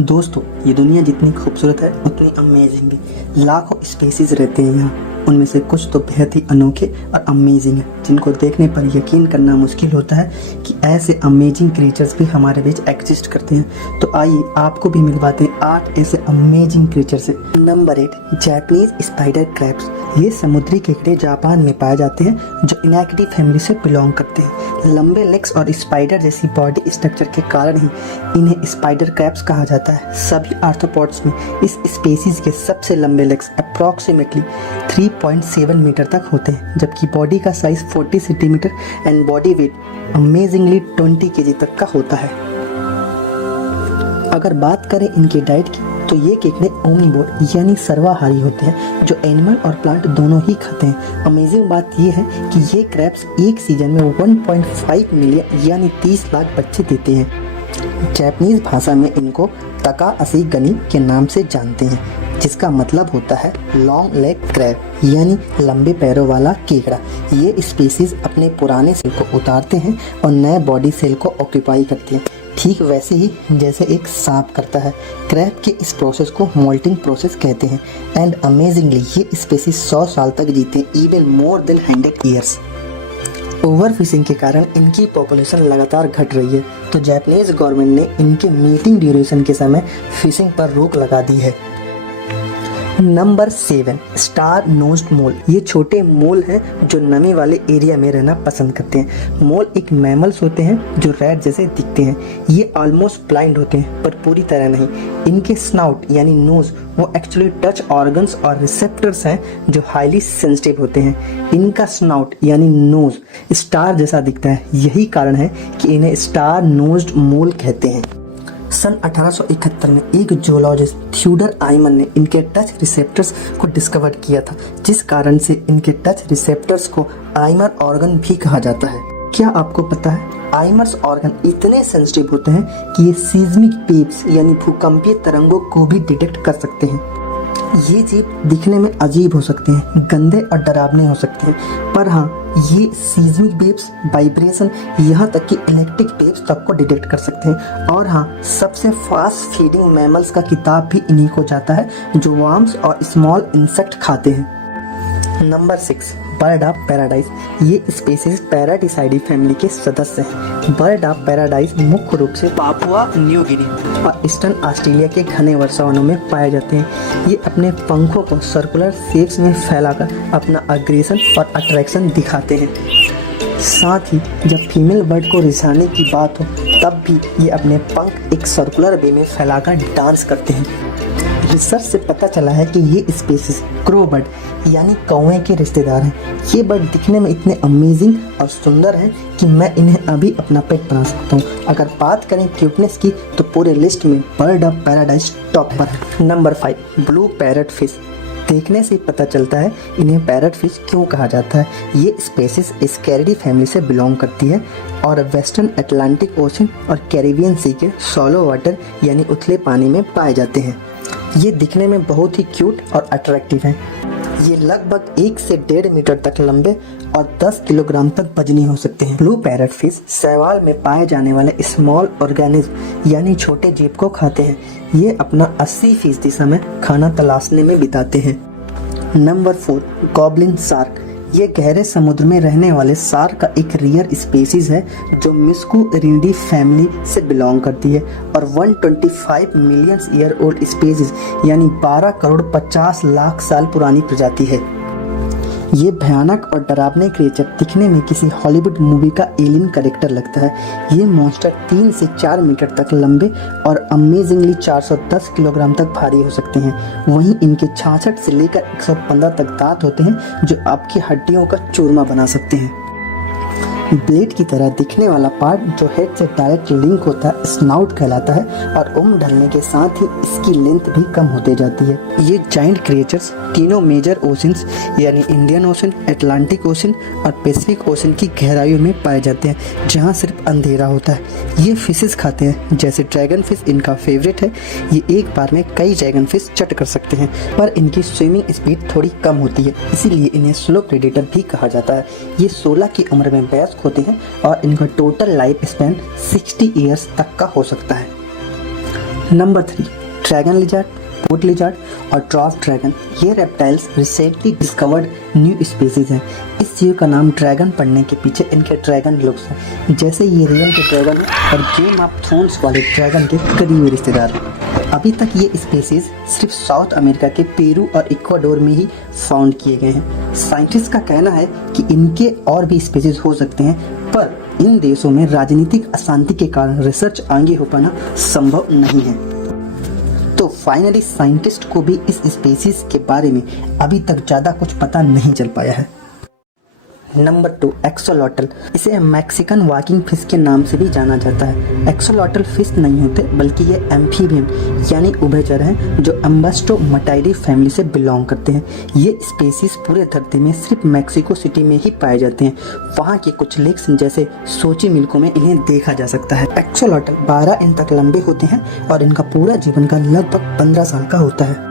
दोस्तों, ये दुनिया जितनी खूबसूरत है उतनी अमेजिंग है। लाखों स्पीसीज रहते हैं यहाँ, उनमें से कुछ तो बेहद ही अनोखे और अमेजिंग हैं, जिनको देखने पर यकीन करना मुश्किल होता है कि ऐसे अमेजिंग क्रिएचर्स भी हमारे बीच एग्जिस्ट करते हैं। तो आइए आपको भी मिलवाते हैं 8 ऐसे अमेजिंग क्रिएचर से। Number 8, Japanese spider crabs. ये समुद्री केकड़े जापान में पाए जाते हैं जो इनैक्टिव फैमिली से बिलोंग करते हैं। लंबे लेग्स और स्पाइडर जैसी बॉडी स्ट्रक्चर के कारण ही इन्हें स्पाइडर क्रैब्स कहा जाता है। सभी आर्थ्रोपॉड्स में इस स्पीसीज के सबसे लंबे लेग्स अप्रॉक्सीमेटली 3.7 मीटर तक होते हैं, जबकि बॉडी का size 40 centimetre and body weight amazingly 20 KG तक का होता है। अगर बात करें इनके डाइट की, तो ये केकड़े ओमनिवोर यानी सर्वाहारी होते हैं, जो एनिमल और प्लांट दोनों ही खाते हैं। अमेजिंग बात ये है कि ये क्रैब्स एक सीजन में 1.5 मिलियन यानी 30 लाख बच्चे देते हैं। जापानीज भाषा में इनको तकाअशी गनी के नाम से जानते हैं, जिसका मतलब होता है लॉन्ग लेग क्रैब यानी लंबे पैरों वाला केकड़ा। ये स्पीसीज अपने पुराने सेल को उतारते हैं और नए बॉडी सेल को ऑक्यूपाई करते हैं, ठीक वैसे ही जैसे एक सांप करता है। क्रैब के इस प्रोसेस को मोल्टिंग प्रोसेस कहते हैं एंड अमेजिंगली ये स्पीसीज 100 साल तक जीते हैं, even more than 100 years. Over fishing के कारण इनकी पॉपुलेशन लगातार घट रही है, तो जापानीज गवर्नमेंट ने इनके मीटिंग ड्यूरेशन के समय फिशिंग पर रोक लगा दी है। नंबर 7, स्टार नोज्ड मोल। ये छोटे मोल हैं जो नमी वाले एरिया में रहना पसंद करते हैं। मोल एक मैमल्स होते हैं जो रैट जैसे दिखते हैं। ये ऑलमोस्ट ब्लाइंड होते हैं, पर पूरी तरह नहीं। इनके स्नाउट यानी नोज वो एक्चुअली टच ऑर्गन्स और रिसेप्टर्स हैं जो हाईली सेंसिटिव होते हैं। इनका स्नाउट यानी नोज स्टार जैसा दिखता है, यही कारण है कि इन्हें स्टार नोज्ड मोल कहते हैं। सन 1871 में एक जूलॉजिस्ट थियोडर आइमन ने इनके टच रिसेप्टर्स को डिस्कवर किया था, जिस कारण से इनके टच रिसेप्टर्स को आइमर ऑर्गन भी कहा जाता है। क्या आपको पता है, आइमर्स ऑर्गन इतने सेंसिटिव होते हैं कि ये सीज़मिक वेव्स यानी भूकंपीय तरंगों को भी डिटेक्ट कर सकते हैं। ये जीव दिखने में अजीब हो सकते हैं, गंदे और डरावने हो सकते हैं, पर हाँ, ये सीज़मिक वेव्स, वाइब्रेशन, यहाँ तक कि इलेक्ट्रिक वेव्स तक को डिटेक्ट कर सकते हैं। और हाँ, सबसे फास्ट फीडिंग मैमल्स का खिताब भी इन्हीं को जाता है, जो वर्म्स और स्मॉल इंसेक्ट खाते हैं। Number 6, bird of paradise. ये स्पीसीज पैराटिसाइडी फैमिली के सदस्य हैं। बर्ड ऑफ पैराडाइज मुख्य रूप से पापुआ न्यू गिनी और ईस्टर्न ऑस्ट्रेलिया के घने वर्षावनों में पाए जाते हैं। ये अपने पंखों को सर्कुलर शेप्स में फैलाकर अपना अग्रेशन और अट्रैक्शन दिखाते हैं। साथ ही जब फीमेल बर्ड को रिझाने की बात हो, तब भी ये अपने पंख एक सर्कुलर वे में फैलाकर डांस करते हैं। रिसर्च से पता चला है कि ये स्पीसीज क्रो बर्ड यानी कौवे के रिश्तेदार हैं। ये बर्ड दिखने में इतने अमेजिंग और सुंदर हैं कि मैं इन्हें अभी अपना पेट बना सकता हूँ। अगर बात करें क्यूटनेस की, तो पूरे लिस्ट में बर्ड ऑफ पैराडाइज टॉप पर है। Number 5, blue parrot fish. देखने से पता चलता है इन्हें पैरट फिश क्यों कहा जाता है। ये स्पीसीज स्कैरिडी फैमिली से बिलोंग करती है और वेस्टर्न अटलांटिक ओशन और कैरिबियन सी के शॉलो वाटर यानी उथले पानी में पाए जाते हैं। ये दिखने में बहुत ही क्यूट और अट्रैक्टिव हैं। ये लगभग 1 से 1.5 मीटर तक लंबे और 10 किलोग्राम तक वजनी हो सकते हैं। ब्लू पैरट फिश शैवाल में पाए जाने वाले स्मॉल ऑर्गेनिज्म यानी छोटे जीव को खाते हैं। ये अपना 80% समय खाना तलाशने में बिताते हैं। Number 4, goblin shark. ये गहरे समुद्र में रहने वाले शार्क का एक रेयर स्पीसीज है जो मिस्कुरिडी फैमिली से बिलोंग करती है और 125 मिलियन ईयर ओल्ड स्पीसीज यानी 12 करोड़ 50 लाख साल पुरानी प्रजाति है। ये भयानक और डरावने क्रिएचर दिखने में किसी हॉलीवुड मूवी का एलियन कैरेक्टर लगता है। ये मॉन्स्टर 3 से 4 मीटर तक लंबे और अमेजिंगली 410 किलोग्राम तक भारी हो सकते हैं। वहीं इनके 66 से लेकर 115 तक दांत होते हैं जो आपकी हड्डियों का चूरमा बना सकते हैं। ब्लेड की तरह दिखने वाला पार्ट जो हेड से डायरेक्ट लिंक होता है स्नाउट कहलाता है और उम्र ढलने के साथ ही इसकी लेंथ भी कम होते जाती है। ये जाइंट क्रिएचर्स तीनों मेजर ओशंस यानी इंडियन ओशन, अटलांटिक ओशन और पैसिफिक ओशन की गहराइयों में पाए जाते हैं, जहाँ सिर्फ अंधेरा होता है। ये फिशेस खाते हैं, जैसे ड्रैगन फिश इनका फेवरेट है। ये एक बार में कई ड्रैगन फिश चट कर सकते हैं, पर इनकी स्विमिंग स्पीड थोड़ी कम होती है, इसीलिए इन्हें स्लो प्रेडेटर भी कहा जाता है। ये 16 की उम्र में वयस्क होते हैं और इनका टोटल लाइफ स्पैन 60 ईयर्स तक का हो सकता है। Number 3, dragon lizard, port lizard और ड्वार्फ ड्रैगन। ये reptiles recently discovered new species हैं। इस जीव का नाम ड्रैगन पड़ने के पीछे इनके ड्रैगन लुक्स हैं, जैसे ये रियल के ड्रैगन है और गेम ऑफ थ्रोन्स वाले ड्रैगन के करीबी रिश्तेदार हैं। अभी तक ये स्पीसीज सिर्फ साउथ अमेरिका के पेरू और इक्वाडोर में ही फाउंड किए गए हैं। साइंटिस्ट का कहना है कि इनके और भी स्पीसीज हो सकते हैं, पर इन देशों में राजनीतिक अशांति के कारण रिसर्च आगे हो पाना संभव नहीं है। तो फाइनली साइंटिस्ट को भी इस स्पीसीज के बारे में अभी तक ज़्यादा कुछ पता नहीं चल पाया है। Number 2, axolotl. इसे मैक्सिकन वॉकिंग फिश के नाम से भी जाना जाता है। एक्सोलॉटल फिश नहीं होते, बल्कि ये एम्फीबियन यानी उभयचर हैं जो एम्बस्ट्रोमटाइडी फैमिली से बिलोंग करते हैं। ये स्पीसीज पूरे धरती में सिर्फ मैक्सिको सिटी में ही पाए जाते हैं। वहाँ के कुछ लेक्स जैसे सोची मिल्कों में इन्हें देखा जा सकता है। एक्सोलॉटल 12 इंच तक लंबे होते हैं और इनका पूरा जीवन काल लगभग 15 साल का होता है।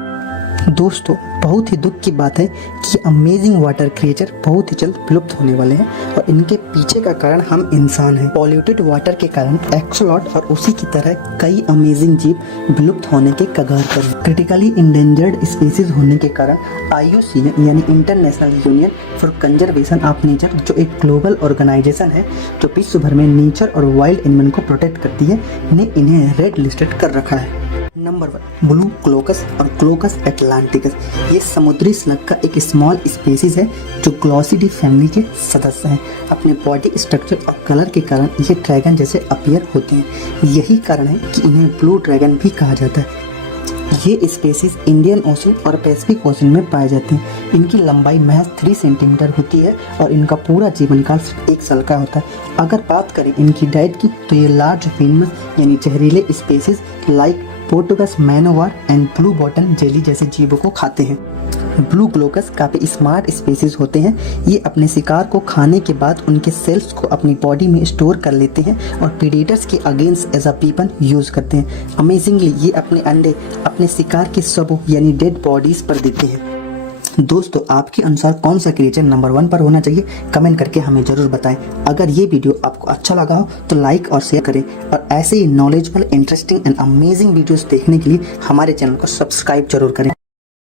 दोस्तों, बहुत ही दुख की बात है कि अमेजिंग वाटर क्रिएचर बहुत ही जल्द विलुप्त होने वाले हैं और इनके पीछे का कारण हम इंसान हैं। पॉल्यूटेड वाटर के कारण एक्सोलॉट और उसी की तरह कई अमेजिंग जीव विलुप्त होने के कगार पर हैं। क्रिटिकली इंडेंजर्ड स्पीसीज होने के कारण IUCN यानी international union for conservation of nature, जो एक ग्लोबल ऑर्गेनाइजेशन है जो विश्व भर में नेचर और वाइल्ड एनिमल को प्रोटेक्ट करती है, ने इन्हें रेड लिस्टेड कर रखा है। नंबर 1, ब्लू क्लोकस और क्लोकस एटलांटिकस। ये समुद्री स्लग का एक स्मॉल स्पीसीज है जो ग्लॉसिडी फैमिली के सदस्य हैं। अपने बॉडी स्ट्रक्चर और कलर के कारण ये ड्रैगन जैसे अपीयर होते हैं। यही कारण है कि इन्हें ब्लू ड्रैगन भी कहा जाता है। ये स्पीसीज इंडियन ओशन और पैसिफिक ओशन में पाए जाते हैं। इनकी लंबाई महज 3 सेंटीमीटर होती है और इनका पूरा जीवन काल सिर्फ 1 साल का होता है। अगर बात करें इनकी डाइट की, तो ये लार्ज वेनमस यानी जहरीले species like Portuguese man o' war and blue bottom jelly जैसे जीवों को खाते हैं। ब्लू क्लोकस काफ़ी स्मार्ट स्पीसीज होते हैं। ये अपने शिकार को खाने के बाद उनके सेल्स को अपनी बॉडी में स्टोर कर लेते हैं और प्रीडेटर्स के against as a weapon use करते हैं। अमेजिंगली ये अपने अंडे अपने शिकार के शवों यानी डेड बॉडीज पर देते हैं। दोस्तों, आपके अनुसार कौन सा क्रिएचर नंबर 1 पर होना चाहिए? कमेंट करके हमें जरूर बताएं। अगर ये वीडियो आपको अच्छा लगा हो तो लाइक और शेयर करें और ऐसे ही knowledgeable, interesting and amazing videos देखने के लिए हमारे चैनल को सब्सक्राइब जरूर करें।